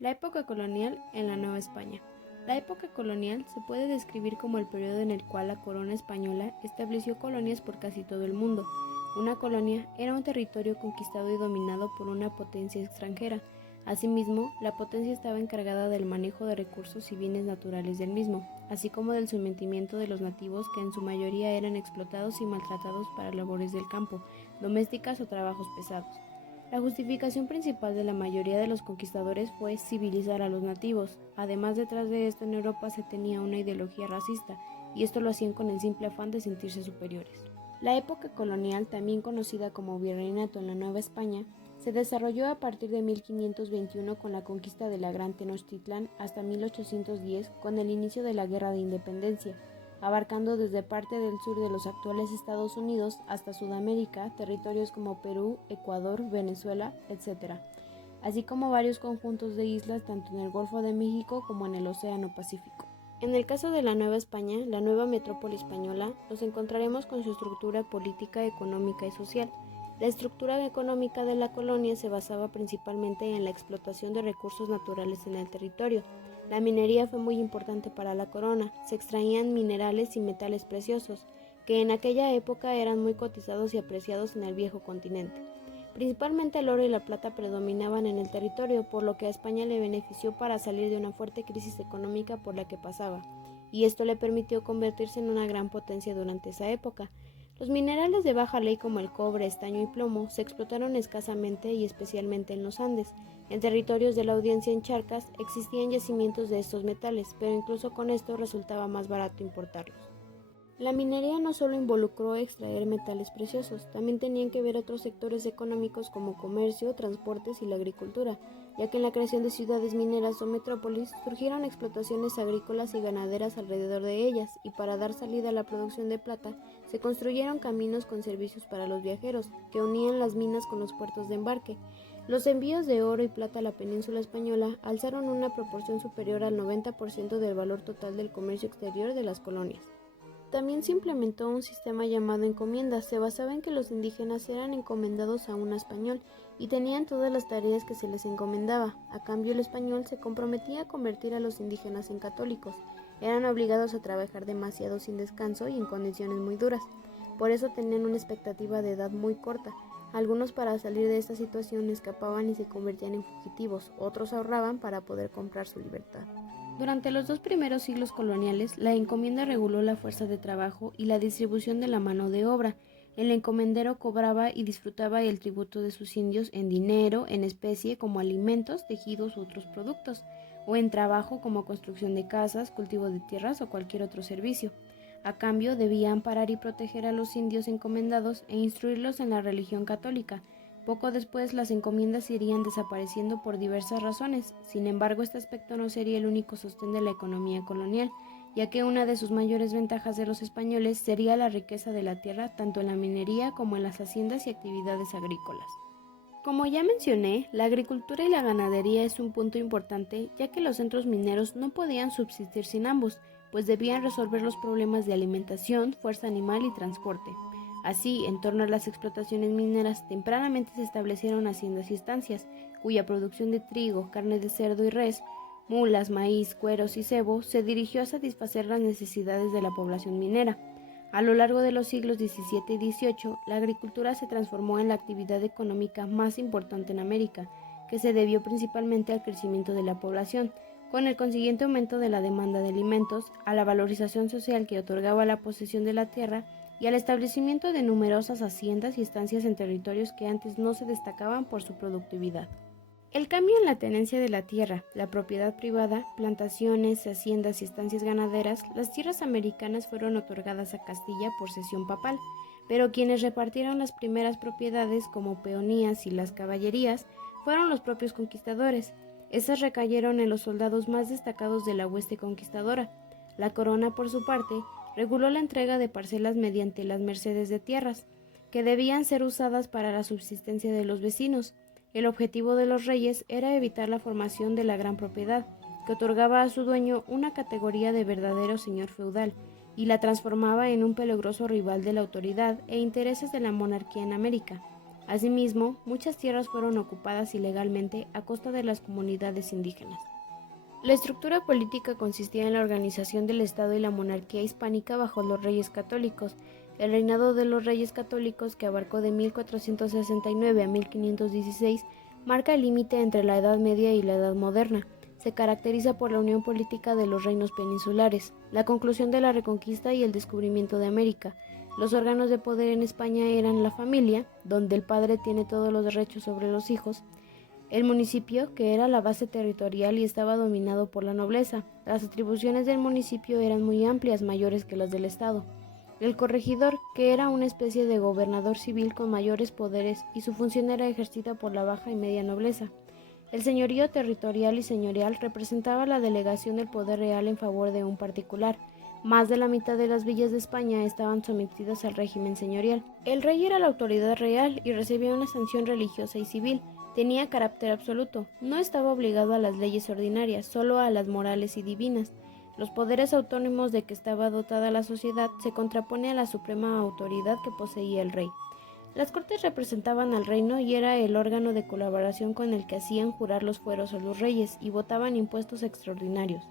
La época colonial en la Nueva España. La época colonial se puede describir como el periodo en el cual la corona española estableció colonias por casi todo el mundo. Una colonia era un territorio conquistado y dominado por una potencia extranjera. Asimismo, la potencia estaba encargada del manejo de recursos y bienes naturales del mismo, así como del sometimiento de los nativos que en su mayoría eran explotados y maltratados para labores del campo, domésticas o trabajos pesados. La justificación principal de la mayoría de los conquistadores fue civilizar a los nativos. Además, detrás de esto en Europa se tenía una ideología racista, y esto lo hacían con el simple afán de sentirse superiores. La época colonial, también conocida como Virreinato en la Nueva España, se desarrolló a partir de 1521 con la conquista de la Gran Tenochtitlán hasta 1810 con el inicio de la Guerra de Independencia, abarcando desde parte del sur de los actuales Estados Unidos hasta Sudamérica, territorios como Perú, Ecuador, Venezuela, etc., así como varios conjuntos de islas tanto en el Golfo de México como en el Océano Pacífico. En el caso de la Nueva España, la nueva metrópoli española, nos encontraremos con su estructura política, económica y social. La estructura económica de la colonia se basaba principalmente en la explotación de recursos naturales en el territorio. La minería fue muy importante para la corona, se extraían minerales y metales preciosos, que en aquella época eran muy cotizados y apreciados en el viejo continente. Principalmente el oro y la plata predominaban en el territorio, por lo que a España le benefició para salir de una fuerte crisis económica por la que pasaba, y esto le permitió convertirse en una gran potencia durante esa época. Los minerales de baja ley como el cobre, estaño y plomo se explotaron escasamente y especialmente en los Andes. En territorios de la Audiencia en Charcas existían yacimientos de estos metales, pero incluso con esto resultaba más barato importarlos. La minería no solo involucró extraer metales preciosos, también tenían que ver otros sectores económicos como comercio, transportes y la agricultura, ya que en la creación de ciudades mineras o metrópolis surgieron explotaciones agrícolas y ganaderas alrededor de ellas, y para dar salida a la producción de plata, se construyeron caminos con servicios para los viajeros, que unían las minas con los puertos de embarque. Los envíos de oro y plata a la península española alzaron una proporción superior al 90% del valor total del comercio exterior de las colonias. También se implementó un sistema llamado encomiendas. Se basaba en que los indígenas eran encomendados a un español y tenían todas las tareas que se les encomendaba. A cambio, el español se comprometía a convertir a los indígenas en católicos. Eran obligados a trabajar demasiado sin descanso y en condiciones muy duras. Por eso tenían una expectativa de edad muy corta. Algunos, para salir de esta situación, escapaban y se convertían en fugitivos. Otros ahorraban para poder comprar su libertad. Durante los 2 primeros siglos coloniales, la encomienda reguló la fuerza de trabajo y la distribución de la mano de obra. El encomendero cobraba y disfrutaba el tributo de sus indios en dinero, en especie como alimentos, tejidos u otros productos, o en trabajo como construcción de casas, cultivo de tierras o cualquier otro servicio. A cambio, debía amparar y proteger a los indios encomendados e instruirlos en la religión católica. Poco después, las encomiendas irían desapareciendo por diversas razones. Sin embargo, este aspecto no sería el único sostén de la economía colonial, ya que una de sus mayores ventajas de los españoles sería la riqueza de la tierra, tanto en la minería como en las haciendas y actividades agrícolas. Como ya mencioné, la agricultura y la ganadería es un punto importante, ya que los centros mineros no podían subsistir sin ambos, pues debían resolver los problemas de alimentación, fuerza animal y transporte. Así, en torno a las explotaciones mineras, tempranamente se establecieron haciendas y estancias, cuya producción de trigo, carne de cerdo y res, mulas, maíz, cueros y cebo se dirigió a satisfacer las necesidades de la población minera. A lo largo de los siglos XVII y XVIII, la agricultura se transformó en la actividad económica más importante en América, que se debió principalmente al crecimiento de la población, con el consiguiente aumento de la demanda de alimentos, a la valorización social que otorgaba la posesión de la tierra y al establecimiento de numerosas haciendas y estancias en territorios que antes no se destacaban por su productividad. El cambio en la tenencia de la tierra, la propiedad privada, plantaciones, haciendas y estancias ganaderas, las tierras americanas fueron otorgadas a Castilla por cesión papal, pero quienes repartieron las primeras propiedades como peonías y las caballerías fueron los propios conquistadores. Estas recayeron en los soldados más destacados de la hueste conquistadora. La corona, por su parte, reguló la entrega de parcelas mediante las mercedes de tierras, que debían ser usadas para la subsistencia de los vecinos. El objetivo de los reyes era evitar la formación de la gran propiedad, que otorgaba a su dueño una categoría de verdadero señor feudal, y la transformaba en un peligroso rival de la autoridad e intereses de la monarquía en América. Asimismo, muchas tierras fueron ocupadas ilegalmente a costa de las comunidades indígenas. La estructura política consistía en la organización del Estado y la monarquía hispánica bajo los reyes católicos. El reinado de los reyes católicos, que abarcó de 1469 a 1516, marca el límite entre la Edad Media y la Edad Moderna. Se caracteriza por la unión política de los reinos peninsulares, la conclusión de la Reconquista y el descubrimiento de América. Los órganos de poder en España eran la familia, donde el padre tiene todos los derechos sobre los hijos; el municipio, que era la base territorial y estaba dominado por la nobleza. Las atribuciones del municipio eran muy amplias, mayores que las del Estado; el corregidor, que era una especie de gobernador civil con mayores poderes, y su función era ejercida por la baja y media nobleza. El señorío territorial y señorial representaba la delegación del poder real en favor de un particular. Más de la mitad de las villas de España estaban sometidas al régimen señorial. El rey era la autoridad real y recibía una sanción religiosa y civil. Tenía carácter absoluto, no estaba obligado a las leyes ordinarias, solo a las morales y divinas. Los poderes autónomos de que estaba dotada la sociedad se contrapone a la suprema autoridad que poseía el rey. Las cortes representaban al reino y era el órgano de colaboración con el que hacían jurar los fueros a los reyes y votaban impuestos extraordinarios.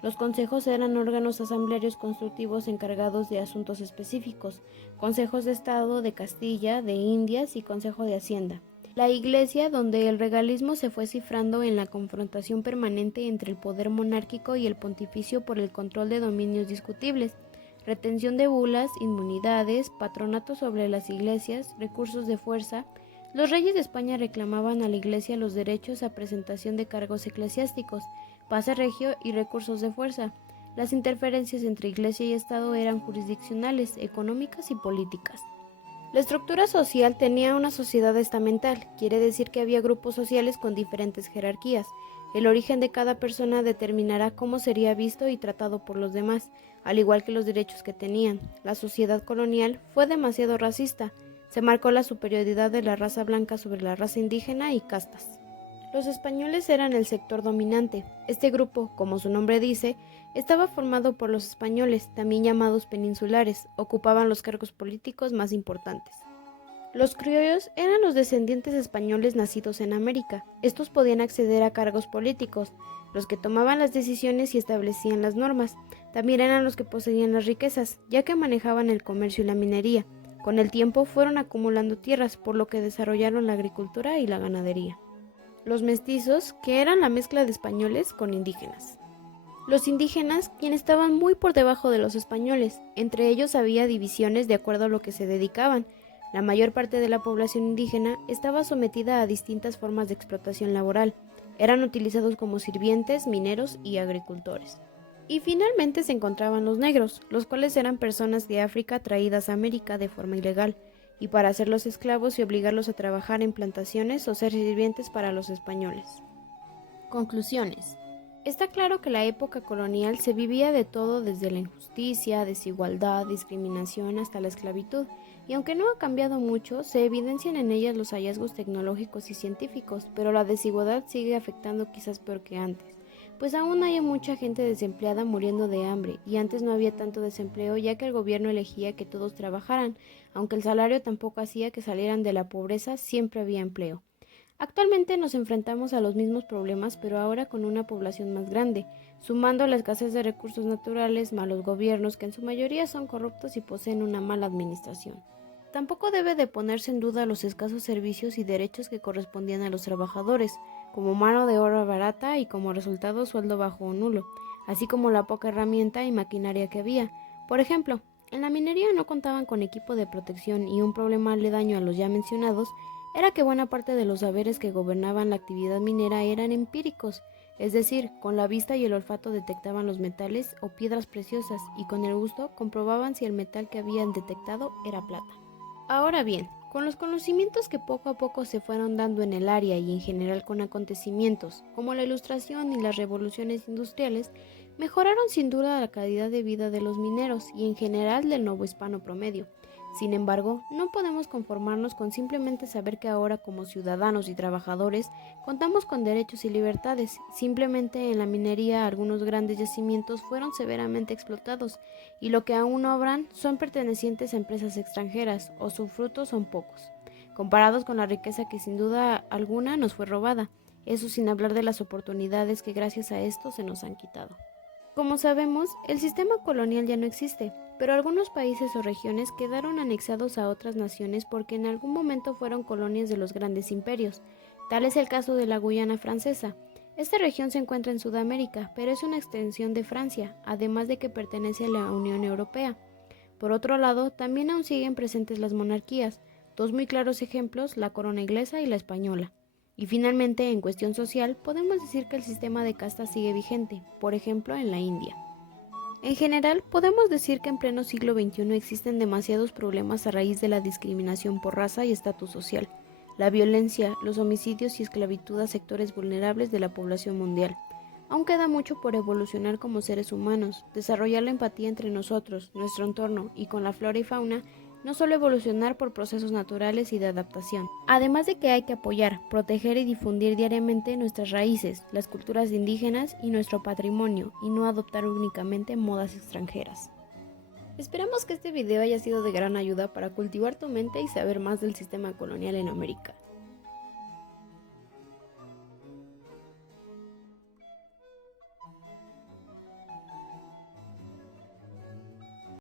Los consejos eran órganos asamblearios consultivos encargados de asuntos específicos, consejos de Estado de Castilla, de Indias y Consejo de Hacienda. La Iglesia, donde el regalismo se fue cifrando en la confrontación permanente entre el poder monárquico y el pontificio por el control de dominios discutibles, retención de bulas, inmunidades, patronato sobre las iglesias, recursos de fuerza. Los reyes de España reclamaban a la Iglesia los derechos a presentación de cargos eclesiásticos, pase regio y recursos de fuerza. Las interferencias entre Iglesia y Estado eran jurisdiccionales, económicas y políticas. La estructura social tenía una sociedad estamental, quiere decir que había grupos sociales con diferentes jerarquías. El origen de cada persona determinará cómo sería visto y tratado por los demás, al igual que los derechos que tenían. La sociedad colonial fue demasiado racista. Se marcó la superioridad de la raza blanca sobre la raza indígena y castas. Los españoles eran el sector dominante. Este grupo, como su nombre dice, estaba formado por los españoles, también llamados peninsulares, ocupaban los cargos políticos más importantes. Los criollos eran los descendientes españoles nacidos en América. Estos podían acceder a cargos políticos, los que tomaban las decisiones y establecían las normas. También eran los que poseían las riquezas, ya que manejaban el comercio y la minería. Con el tiempo fueron acumulando tierras, por lo que desarrollaron la agricultura y la ganadería. Los mestizos, que eran la mezcla de españoles con indígenas. Los indígenas, quienes estaban muy por debajo de los españoles. Entre ellos había divisiones de acuerdo a lo que se dedicaban. La mayor parte de la población indígena estaba sometida a distintas formas de explotación laboral. Eran utilizados como sirvientes, mineros y agricultores. Y finalmente se encontraban los negros, los cuales eran personas de África traídas a América de forma ilegal, y para hacerlos esclavos y obligarlos a trabajar en plantaciones o ser sirvientes para los españoles. Conclusiones. Está claro que la época colonial se vivía de todo, desde la injusticia, desigualdad, discriminación hasta la esclavitud, y aunque no ha cambiado mucho, se evidencian en ellas los hallazgos tecnológicos y científicos, pero la desigualdad sigue afectando quizás peor que antes, pues aún hay mucha gente desempleada muriendo de hambre, y antes no había tanto desempleo ya que el gobierno elegía que todos trabajaran, aunque el salario tampoco hacía que salieran de la pobreza, siempre había empleo. Actualmente nos enfrentamos a los mismos problemas, pero ahora con una población más grande, sumando la escasez de recursos naturales, malos gobiernos que en su mayoría son corruptos y poseen una mala administración. Tampoco debe de ponerse en duda los escasos servicios y derechos que correspondían a los trabajadores, como mano de obra barata y como resultado sueldo bajo o nulo, así como la poca herramienta y maquinaria que había. Por ejemplo, en la minería no contaban con equipo de protección y un problema aledaño a los ya mencionados era que buena parte de los saberes que gobernaban la actividad minera eran empíricos, es decir, con la vista y el olfato detectaban los metales o piedras preciosas y con el gusto comprobaban si el metal que habían detectado era plata. Ahora bien, con los conocimientos que poco a poco se fueron dando en el área y en general con acontecimientos como la Ilustración y las revoluciones industriales, mejoraron sin duda la calidad de vida de los mineros y en general del novohispano promedio. Sin embargo, no podemos conformarnos con simplemente saber que ahora como ciudadanos y trabajadores contamos con derechos y libertades. Simplemente en la minería algunos grandes yacimientos fueron severamente explotados y lo que aún obran son pertenecientes a empresas extranjeras o sus frutos son pocos. comparados con la riqueza que sin duda alguna nos fue robada, eso sin hablar de las oportunidades que gracias a esto se nos han quitado. Como sabemos, el sistema colonial ya no existe, pero algunos países o regiones quedaron anexados a otras naciones porque en algún momento fueron colonias de los grandes imperios. Tal es el caso de la Guyana francesa. Esta región se encuentra en Sudamérica, pero es una extensión de Francia, además de que pertenece a la Unión Europea. Por otro lado, también aún siguen presentes las monarquías, dos muy claros ejemplos, la corona inglesa y la española. Y finalmente, en cuestión social, podemos decir que el sistema de castas sigue vigente, por ejemplo, en la India. En general, podemos decir que en pleno siglo XXI existen demasiados problemas a raíz de la discriminación por raza y estatus social, la violencia, los homicidios y esclavitud a sectores vulnerables de la población mundial. Aún queda mucho por evolucionar como seres humanos, desarrollar la empatía entre nosotros, nuestro entorno y con la flora y fauna, no solo evolucionar por procesos naturales y de adaptación. Además de que hay que apoyar, proteger y difundir diariamente nuestras raíces, las culturas indígenas y nuestro patrimonio, y no adoptar únicamente modas extranjeras. Esperamos que este video haya sido de gran ayuda para cultivar tu mente y saber más del sistema colonial en América.